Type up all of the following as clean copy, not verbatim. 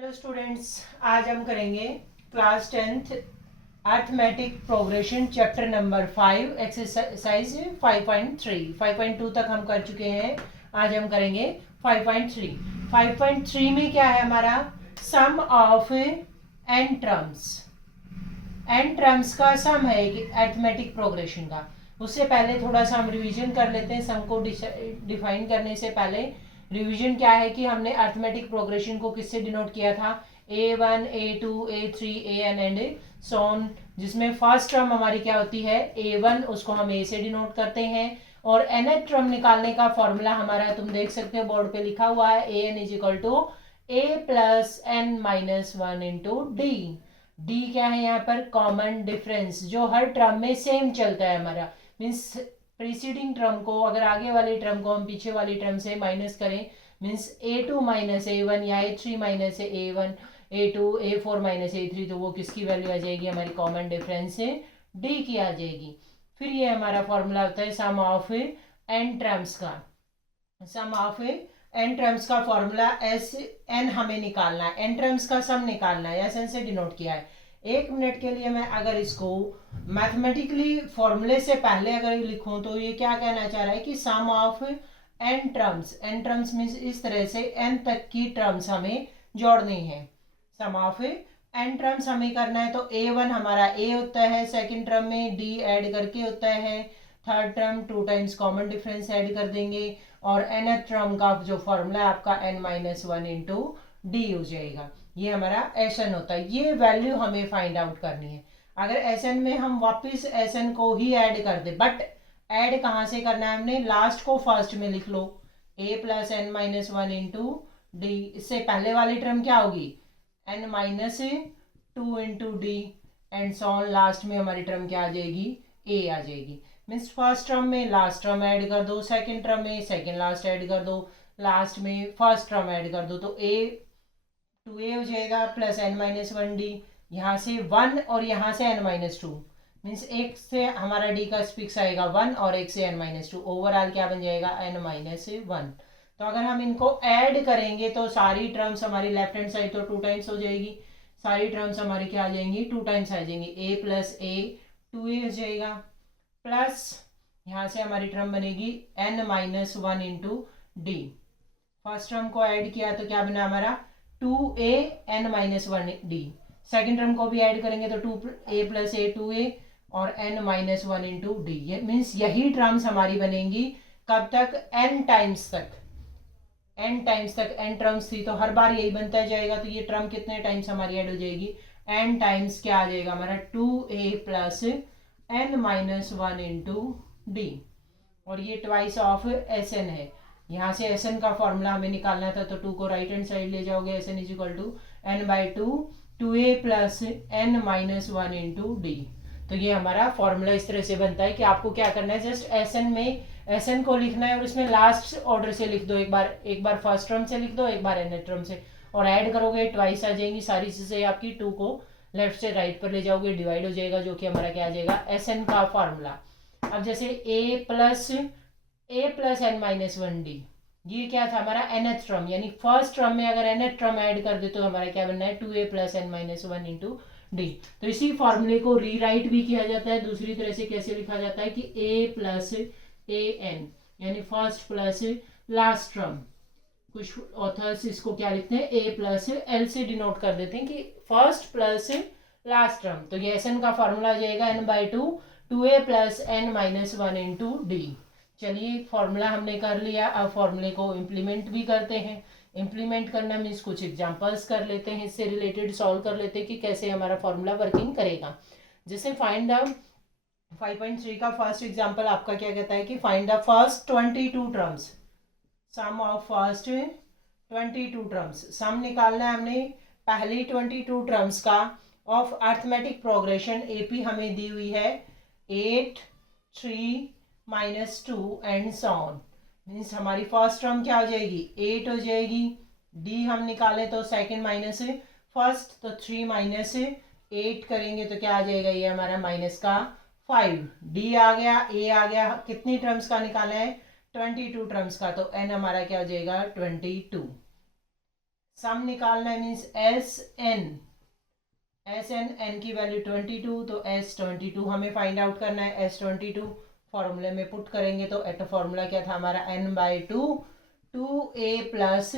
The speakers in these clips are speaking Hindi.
हेलो स्टूडेंट्स, आज हम करेंगे class 10th arithmetic progression chapter number 5 exercise 5.3। 5.2 तक हम कर चुके हैं। आज हम करेंगे 5.3। 5.3 में क्या है हमारा? Sum of n terms. N terms का सम है अर्थमेटिक प्रोग्रेशन का। उससे पहले थोड़ा सा हम रिवीजन कर लेते हैं। सम को डिफाइन करने से पहले रिवीजन क्या है कि हमने अर्थमेटिक प्रोग्रेशन को किससे डिनोट किया था? A1, A2, A3, AN and सोन, जिसमें फर्स्ट टर्म हमारी क्या होती है? A1, उसको हम A से डिनोट करते हैं। और nth टर्म निकालने का फॉर्मूला हमारा तुम देख सकते हो, बोर्ड पे लिखा हुआ है, AN is equal to A plus N minus one into D. D क्या है यहाँ पर? कॉमन डिफरेंस, जो हर टर्म में सेम चलता है हमारा। मीन्स प्रीसीडिंग टर्म को, अगर आगे वाली टर्म को हम पीछे वाली टर्म से माइनस करें, मीन्स A2 माइनस A1 या A3 minus A1, A2, A4 minus A3, तो वो किसकी वैल्यू आ जाएगी? हमारी कॉमन डिफरेंस से डी की आ जाएगी। फिर ये हमारा फॉर्मूला होता है सम ऑफ एन टर्म्स का। सम ऑफ एन टर्म्स का फॉर्मूला एस एन हमें निकालना है, एन टर्म्स का सम निकालना है, एस एन से डिनोट किया है। 1 मिनट के लिए मैं अगर इसको मैथमेटिकली फॉर्मूले से पहले अगर लिखूं तो ये क्या कहना चाह रहा है कि sum of n terms. N terms means इस तरह से एन तक की टर्म्स हमें जोड़नी है। सम ऑफ एन टर्म्स हमें करना है तो A1 हमारा A होता है, सेकेंड टर्म में D ऐड करके होता है, third term 2 times common difference add कर देंगे, और nth टर्म का जो फॉर्मूला है आपका n minus one into D हो जाएगा। ये हमारा एन होता है। ये वैल्यू हमें फाइंड आउट करनी है। अगर एन में हम वापस एन को ही ऐड कर दे, बट ऐड कहाँ से करना है हमने? लास्ट को फर्स्ट में लिख लो, a plus N minus one into D. इससे पहले वाली टर्म क्या होगी? n minus two into D and so on. Last में हमारी टर्म क्या आ जाएगी? a आ जाएगी। मीन्स फर्स्ट टर्म में लास्ट टर्म ऐड कर दो, सेकंड टर्म में सेकंड लास्ट ऐड कर दो, लास्ट में फर्स्ट टर्म ऐड कर दो, तो a 2a हो जाएगा plus N minus one D. यहाँ से 1 और यहाँ से n माइनस टू, मीन्स एक से हमारा d का फिक्स आएगा 1 और एक से n माइनस टू। ओवरऑल क्या बन जाएगा? n minus one. तो अगर हम इनको ऐड करेंगे तो सारी टर्म्स हमारी लेफ्ट हैंड साइड तो 2 टाइम्स हो जाएगी, सारी टर्म्स हमारी क्या आ जाएंगी? 2 टाइम्स आ जाएंगी। a प्लस a 2a हो जाएगा, प्लस यहाँ से हमारी टर्म बनेगी n minus one into D. First term को ऐड किया तो क्या बना हमारा? 2a n minus one D. Second term को भी ऐड करेंगे तो 2a प्लस a 2a और n minus one into d. ये मीन्स यही टर्म्स हमारी बनेंगी कब तक? n टाइम्स तक। n टाइम्स तक n टर्म्स थी तो हर बार यही बनता जाएगा, तो ये टर्म कितने टाइम्स हमारी ऐड हो जाएगी? n टाइम्स क्या आ जाएगा हमारा? 2a plus n minus one into D. और ये ट्वाइस ऑफ एस एन है। यहाँ से एस एन का फॉर्मूला हमें निकालना था, तो 2 को राइट हैंड साइड ले जाओगे, S N is equal to N by two 2a plus N minus one into D. तो ये हमारा फॉर्मूला इस तरह से बनता है कि आपको क्या करना है, जस्ट एस एन में एस एन को लिखना है और उसमें लास्ट ऑर्डर से लिख दो। एक बार फर्स्ट टर्म से लिख दो, एक बार एन टर्म से, और ऐड करोगे ट्वाइस आ जाएंगी सारी चीज़ें आपकी। 2 को लेफ्ट से राइट पर ले जाओगे, डिवाइड हो जाएगा, जो कि हमारा क्या आ जाएगा? एस एन का फॉर्मूला। अब जैसे a plus N minus one D, ये क्या था हमारा? nth टर्म, यानी फर्स्ट टर्म में अगर nth टर्म ऐड कर दे तो हमारा क्या बनना है? 2a plus N minus one into D. तो इसी फॉर्मूले को रीराइट भी किया जाता है दूसरी तरह से। कैसे लिखा जाता है कि a प्लस ए एन, यानी फर्स्ट प्लस लास्ट टर्म। कुछ ऑथर्स इसको क्या लिखते हैं? a प्लस एल से डिनोट कर देते हैं कि फर्स्ट प्लस लास्ट टर्म। तो ये एस एन का फॉर्मूला आ जाएगा n by two 2a plus N minus one into d. चलिए फॉर्मूला हमने कर लिया, अब फॉर्मूले को इम्प्लीमेंट भी करते हैं। इम्प्लीमेंट करना मीन्स कुछ एग्जांपल्स कर लेते हैं, इससे रिलेटेड सॉल्व कर लेते हैं कि कैसे हमारा फॉर्मूला वर्किंग करेगा। जैसे फाइंड द 5.3 का फर्स्ट एग्जांपल आपका क्या कहता है कि find the first 22 terms. Sum of first 22 terms. Sum निकालना है हमने पहली 22 टर्म्स का ऑफ अर्थमेटिक प्रोग्रेशन। एपी हमें दी हुई है 8, 3, minus two and so on. Means हमारी फर्स्ट टर्म क्या हो जाएगी? 8 हो जाएगी। डी हम निकालें तो सेकंड माइनस फर्स्ट, तो 3 माइनस 8 करेंगे तो क्या आ जाएगा? ये हमारा माइनस का 5। डी आ गया, ए आ गया। कितनी टर्म्स का निकालना है? 22 टर्म्स का, तो एन हमारा क्या हो जाएगा? 22। सम निकालना है मीन्स एन की वैल्यू 22, तो S22 हमें फाइंड आउट करना है। S22 फॉर्मूले में पुट करेंगे तो एट फॉर्मूला क्या था हमारा n/2 2a plus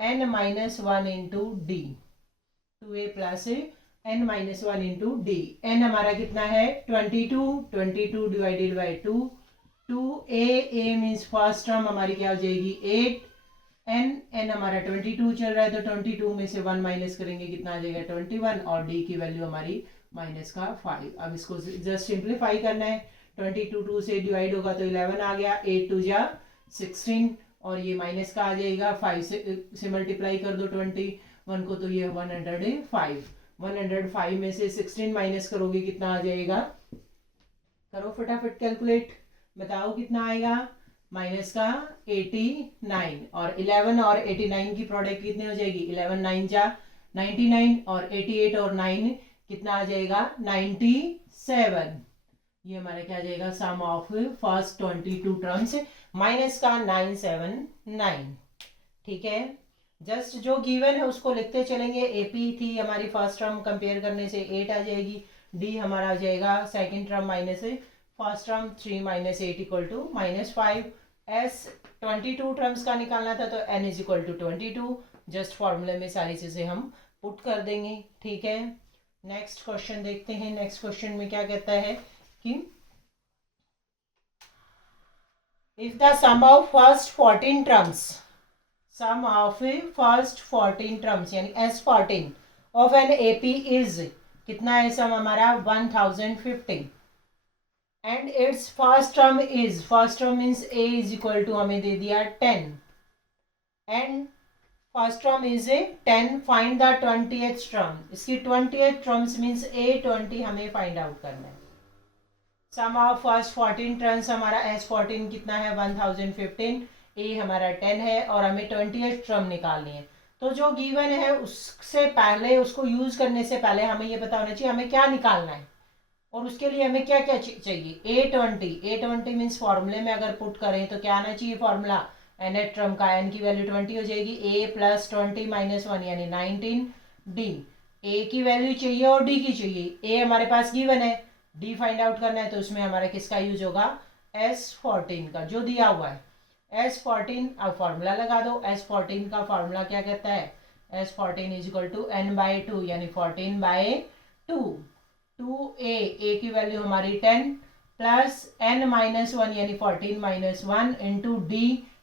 n-1 into D, 2a plus n-1 into D. n हमारा कितना है 22 divided by 2, 2a means first term हमारी क्या हो जाएगी 8, n हमारा 22 चल रहा है तो 22 में से 1 माइनस करेंगे कितना आ जाएगा 21, और d की वैल्यू हमारी माइनस का 5। अब इसको जस्ट सिंप्लीफाई करना है, 22 2 से डिवाइड होगा तो 11 आ गया, 8 2 जा 16, और ये माइनस का आ जाएगा 5 से मल्टीप्लाई कर दो 21 को तो ये 105, 105 में से 16 माइनस करोगे कितना आ जाएगा, करो फटाफट कैलकुलेट, बताओ कितना आएगा, माइनस का 89, और 11 और 89 की प्रोडक्ट कितनी हो जाएगी 11 9 जा 99, और 88 और 9 कितना आ जाएगा 97। ये हमारा क्या आ जाएगा सम ऑफ फर्स्ट 22 टर्म्स माइनस का 979। ठीक है, जस्ट जो गिवन है उसको लिखते चलेंगे। एपी थी हमारी फर्स्ट टर्म, कंपेयर करने से 8 आ जाएगी, डी हमारा आ जाएगा second term minus first term 3 minus 8 equal to -5। S 22 terms का निकालना था तो n is equal to 22, just फॉर्मूले में सारी चीजें हम पुट कर देंगे। ठीक है, नेक्स्ट क्वेश्चन देखते हैं। नेक्स्ट क्वेश्चन में क्या कहता है कि if the sum of first 14 terms, sum of first 14 terms यानी S14 of an AP is, कितना है सम हमारा 1050, and its first term is, first term means a is equal to हमें दे दिया 10, and first term is 10, find the 20th term, इसकी 20th टर्म्स मीन्स A20 हमें फाइंड आउट करना है। सम ऑफ फर्स्ट 14 टर्म्स हमारा S14 कितना है 1015, A हमारा 10 है, और हमें 20th टर्म निकालनी है। तो जो गिवन है उससे पहले, उसको यूज करने से पहले हमें ये पता होना चाहिए हमें क्या निकालना है, और उसके लिए हमें क्या क्या चाहिए A20 मीन्स फॉर्मूले में अगर पुट करें तो क्या आना चाहिए फॉर्मूला, nth टर्म का n की वैल्यू 20 हो जाएगी, a प्लस 20 माइनस 1 यानी 19, d a की वैल्यू चाहिए और d की चाहिए, a हमारे पास गिवन है, d फाइंड आउट करना है तो उसमें हमारा किसका यूज होगा S14 का जो दिया हुआ है S14। अब फॉर्मूला लगा दो, S14 का फॉर्मूला क्या कहता है S14 is equal to n/2 यानी 14/2, 2a की वैल्यू हमारी 10 प्लस n-1 यानी 14 - 1 इंटू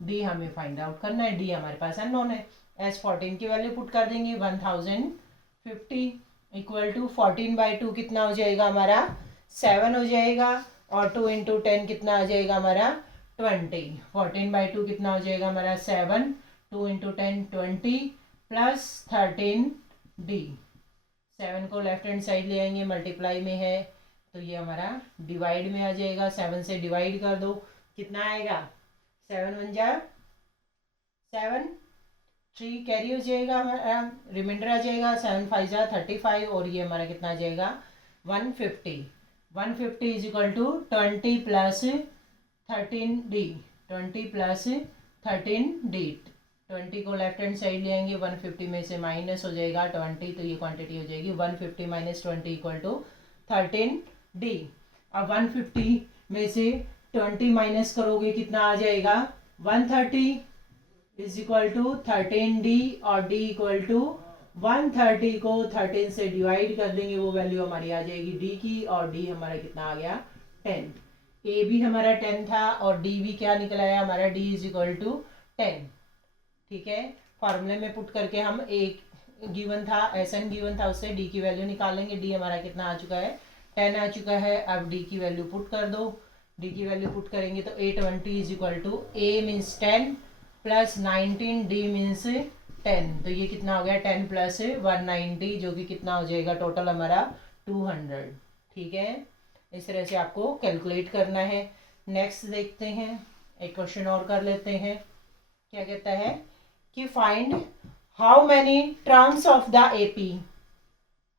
डी हमें फाइंड आउट करना है, डी हमारे पास अननोन है। S14 की वैल्यू पुट कर देंगे 1050 इक्वल टू 14/2 कितना हो जाएगा हमारा 7 हो जाएगा, और 2 इंटू 10 कितना आ जाएगा हमारा 20, 14/2 कितना हो जाएगा हमारा 7, 2 इंटू 10 20 प्लस 13d, 7 को लेफ्ट हैंड साइड ले आएंगे, मल्टीप्लाई में है तो ये हमारा डिवाइड में आ जाएगा, 7 से डिवाइड कर दो कितना आएगा 7 1 जा 7, 3 कैरी हो जाएगा हमारा, रिमाइंडर आ जाएगा 7 5 जा 35, और ये हमारा कितना आ जाएगा 150 is equal to 20 plus 13d, 20 plus 13d, 20 को लेफ्ट हैंड साइड ले आएंगे, 150 में से माइनस हो जाएगा 20 तो ये क्वांटिटी हो जाएगी 150 माइनस 20 इक्वल टू 13d। अब 150 में से 20 माइनस करोगे कितना आ जाएगा 130 इज इक्वल टू 13d, और d इक्वल टू 130 को 13 से डिवाइड कर देंगे, वो वैल्यू हमारी आ जाएगी d की, और d हमारा कितना आ गया 10, a भी हमारा 10 था और d भी क्या निकल आया हमारा d इज इक्वल टू 10। ठीक है, फॉर्मूले में पुट करके हम एक गिवन था Sn गिवन था उससे d की वैल्यू निकालेंगे, d हमारा कितना आ चुका है 10 आ चुका है। अब d की वैल्यू पुट कर दो, d की वैल्यू पुट करेंगे तो 820 is equal to a means 10 plus 19 d means 10, तो ये कितना हो गया 10 प्लस 190 जो कि कितना हो जाएगा टोटल हमारा 200। ठीक है, इस तरह से आपको कैलकुलेट करना है। नेक्स्ट देखते हैं, एक क्वेश्चन और कर लेते हैं। क्या कहता है कि find how many terms of the AP,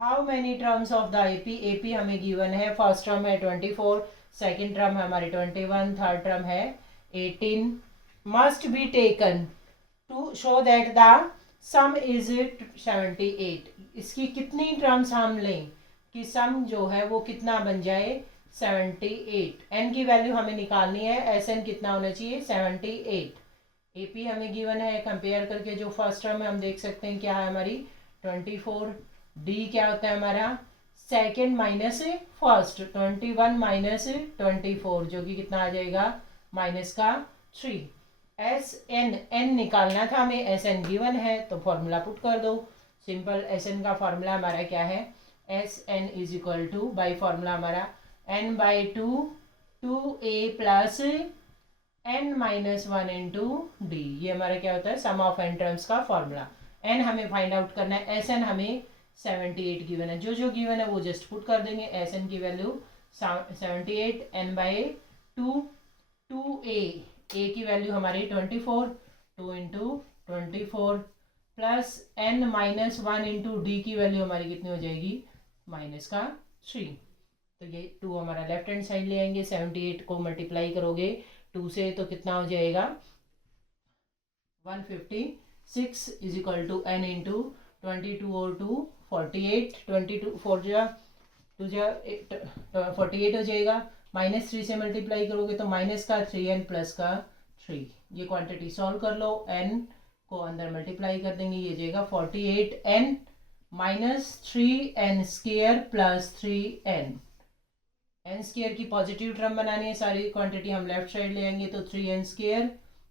how many terms of the AP, AP हमें गिवन है, फर्स्ट टर्म है 24, सेकेंड टर्म है हमारी 21, थर्ड टर्म है 18, must be taken to show that the sum is 78, इसकी कितनी टर्म्स हम लें कि सम जो है वो कितना बन जाए 78। एन की वैल्यू हमें निकालनी है, एस एन कितना होना चाहिए 78। एपी हमें गिवन है, कंपेयर करके जो फर्स्ट टर्म है हम देख सकते हैं क्या है हमारी 24। डी क्या होता है हमारा सेकेंड माइनस फर्स्ट 21 माइनस 24 जो कि कितना आ जाएगा माइनस का 3। एस एन एन निकालना था हमें, एस एन गिवन है तो फॉर्मूला पुट कर दो। सिंपल एस एन का फॉर्मूला हमारा क्या है, S N is equal to by formula हमारा n by two a plus N minus 1 into d. ये हमारा क्या होता है सम ऑफ एन टर्म्स का फॉर्मूला। एन हमें फाइंड आउट करना है, एस एन हमें 78 गिवन है, जो जो गिवन है वो जस्ट पुट कर देंगे। एस एन की value 78, n by two a की वैल्यू हमारी 24, 2 into 24 plus N minus 1 into d की वैल्यू हमारी कितनी हो जाएगी माइनस का 3। तो ये 2 हमारा लेफ्ट हैंड साइड ले आएंगे, 78 को मल्टीप्लाई करोगे 2 से तो कितना हो जाएगा 156 is equal to n into 22 और 2 48, 22 4 जा 2 जा 48 हो जाएगा, माइनस 3 से मल्टीप्लाई करोगे तो माइनस का 3n प्लस का 3। ये क्वांटिटी सॉल्व कर लो, n को अंदर मल्टीप्लाई कर देंगे, ये जाएगा 48n minus 3n square plus 3n। N square की पॉजिटिव टर्म बनानी है, सारी क्वांटिटी हम लेफ्ट साइड ले आएंगे तो 3n स्क्वायर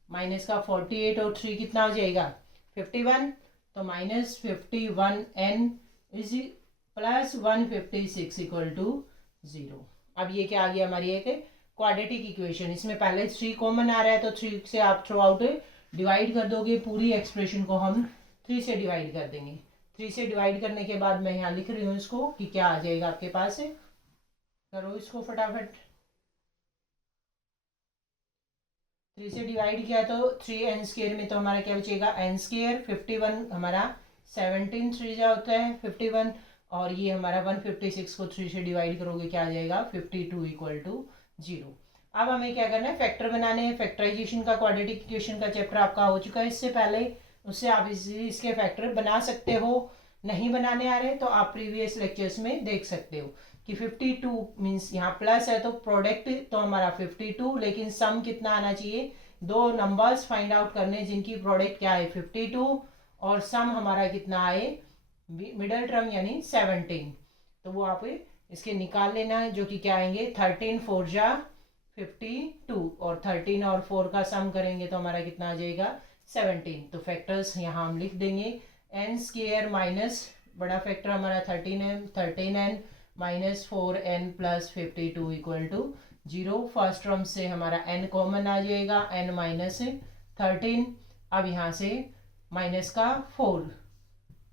माइनस का 48 और 3 कितना हो जाएगा 51, तो minus 51n is plus 156 equal to 0। अब ये क्या आ गया हमारी एक क्वाड्रेटिक इक्वेशन। इसमें पहले 3 कॉमन आ रहा है तो 3 से आप थ्रू आउट डिवाइड कर दोगे, पूरी एक्सप्रेशन को हम 3 से डिवाइड कर देंगे। 3 से डिवाइड करने के बाद मैं यहाँ लिख रही हूँ इसको कि क्या आ जाएगा आपके पास, करो इसको फटाफट। 3 से डिवाइड किया तो 3n स्क्वायर में तो हमारा क्या बचेगा n स्क्वायर, 51 हमारा 17 3 जा होता है 51, और ये हमारा 156 को 3 से डिवाइड करोगे क्या आ जाएगा 52 इक्वल टू 0। अब हमें क्या करना है फैक्टर बनाने हैं। फैक्टराइजेशन का क्वाड्रेटिक इक्वेशन का चैप्टर आपका हो चुका है इससे पहले, उससे आप इसके फैक्टर बना सकते हो। नहीं बनाने आ रहे तो आप प्रीवियस लेक्चर्स में देख सकते हो कि 52 मीन्स यहाँ प्लस है तो प्रोडक्ट तो हमारा 52, लेकिन सम कितना आना चाहिए, दो नंबर्स फाइंड आउट करने जिनकी प्रोडक्ट क्या है 52 और सम हमारा कितना आए मिडल टर्म यानी 17। तो वो आप इसके निकाल लेना है जो कि क्या आएंगे 13 4 जा 52 और 13 और 4 का सम करेंगे तो हमारा कितना आ जाएगा 17। तो फैक्टर्स यहाँ हम लिख देंगे, एन स्क्वायर माइनस बड़ा फैक्टर हमारा 13n minus 4n plus 52 equal to 0। First term से हमारा n कॉमन आ जाएगा, n माइनस 13। अब यहाँ से माइनस का 4,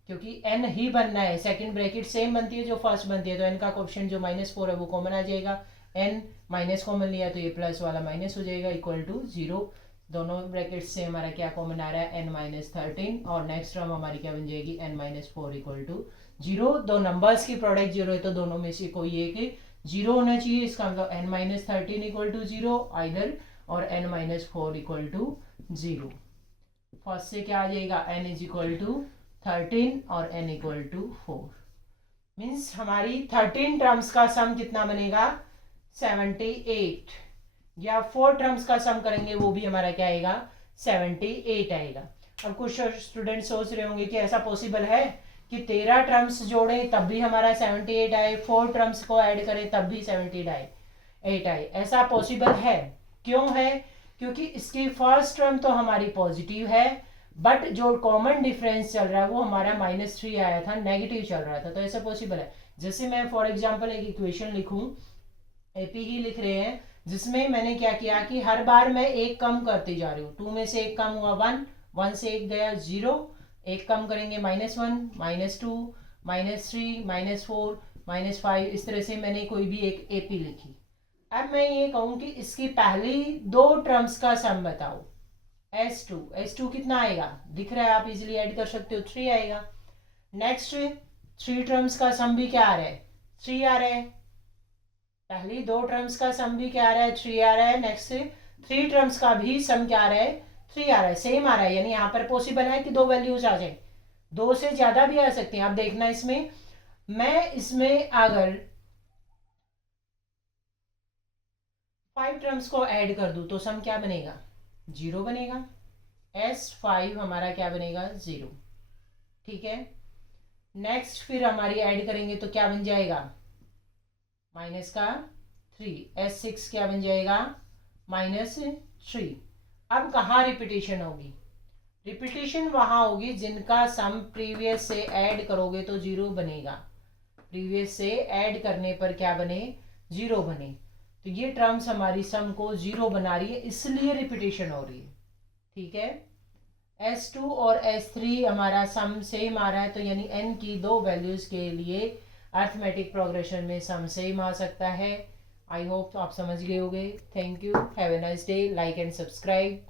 क्योंकि n ही बनना है, सेकंड ब्रैकेट सेम बनती है जो फर्स्ट बनती है, तो n का कोएफिशिएंट जो -4 है वो कॉमन आ जाएगा। n माइनस कॉमन लिया तो ये प्लस वाला माइनस हो जाएगा इक्वल टू 0। दोनों ब्रैकेट से हमारा क्या कॉमन आ रहा है n माइनस 13, और नेक्स्ट टर्म हमारी क्या बन जाएगी n माइनस 4 इक्वल टू 0। दो नंबर्स की प्रोडक्ट 0 है तो दोनों में से कोई एक 0 होना चाहिए, इसका मतलब n minus 13 equal to 0 either, और n minus 4 equal to 0। First से क्या आ जाएगा n इज इक्वल टू 13 और n इक्वल टू 4। मीन्स हमारी 13 टर्म्स का सम कितना बनेगा 78, या 4 टर्म्स का सम करेंगे वो भी हमारा क्या आएगा 78 आएगा। अब कुछ स्टूडेंट सोच रहे होंगे कि ऐसा पॉसिबल है कि 13 टर्म्स जोड़ें तब भी हमारा 78 आए, 4 टर्म्स को ऐड करें तब भी 78 आए 8 आए। ऐसा पॉसिबल है, क्यों है, क्योंकि इसकी फर्स्ट टर्म तो हमारी पॉजिटिव है, बट जो कॉमन डिफरेंस चल रहा है वो हमारा -3 आया था, नेगेटिव चल रहा था, तो ऐसा पॉसिबल है। जैसे मैं फॉर एग्जांपल एक इक्वेशन लिखूं, एपी ही लिख रहे हैं, जिसमें मैंने क्या किया कि हर बार मैं एक कम करती जा रही हूँ। 2 में से एक कम हुआ 1, 1 से एक गया 0, एक कम करेंगे -1 -2 -3 -4 -5, इस तरह से मैंने कोई भी एक एपी लिखी। अब मैं ये कहूँ कि इसकी पहली 2 टर्म्स का सम बताओ, S2 कितना आएगा दिख रहा है, आप इजीली ऐड कर सकते हो, 3 आएगा। नेक्स्ट 3 टर्म्स का सम भी क्या आ रहा है 3 आ रहा है, पहली 2 टर्म्स का सम भी क्या आ रहा है 3 आ रहा है, नेक्स्ट 3 टर्म्स का भी सम क्या आ रहा है 3 आ रहा है, सेम आ रहा है, यानी यहाँ पर पॉसिबल है कि 2 वैल्यूज आ जाए, 2 से ज़्यादा भी आ सकते हैं। आप देखना इसमें, मैं इसमें अगर 5 टर्म्स को ऐड कर दूं तो सम क्या बनेगा, 0 बनेगा। S5 हमारा क्या बनेगा, 0। ठीक है, नेक्स्ट फिर हमारी ऐड करेंगे तो क्या बन जाएगा, माइनस का 3। S6 क्या बन जाएगा, -3। अब कहाँ रिपीटेशन होगी, रिपीटेशन वहां होगी जिनका सम प्रीवियस से ऐड करोगे तो 0 बनेगा। प्रीवियस से ऐड करने पर क्या बने, 0 बने। तो ये टर्म्स हमारी सम को 0 बना रही है, इसलिए रिपीटेशन हो रही है। ठीक है, S2 और S3 हमारा सम सेम आ रहा है, तो यानी n की 2 वैल्यूज के लिए अर्थमेटिक प्रोग्रेशन में सम सेम आ सकता है। आई होप आप समझ गए होंगे। Thank you, have a nice day, like and subscribe.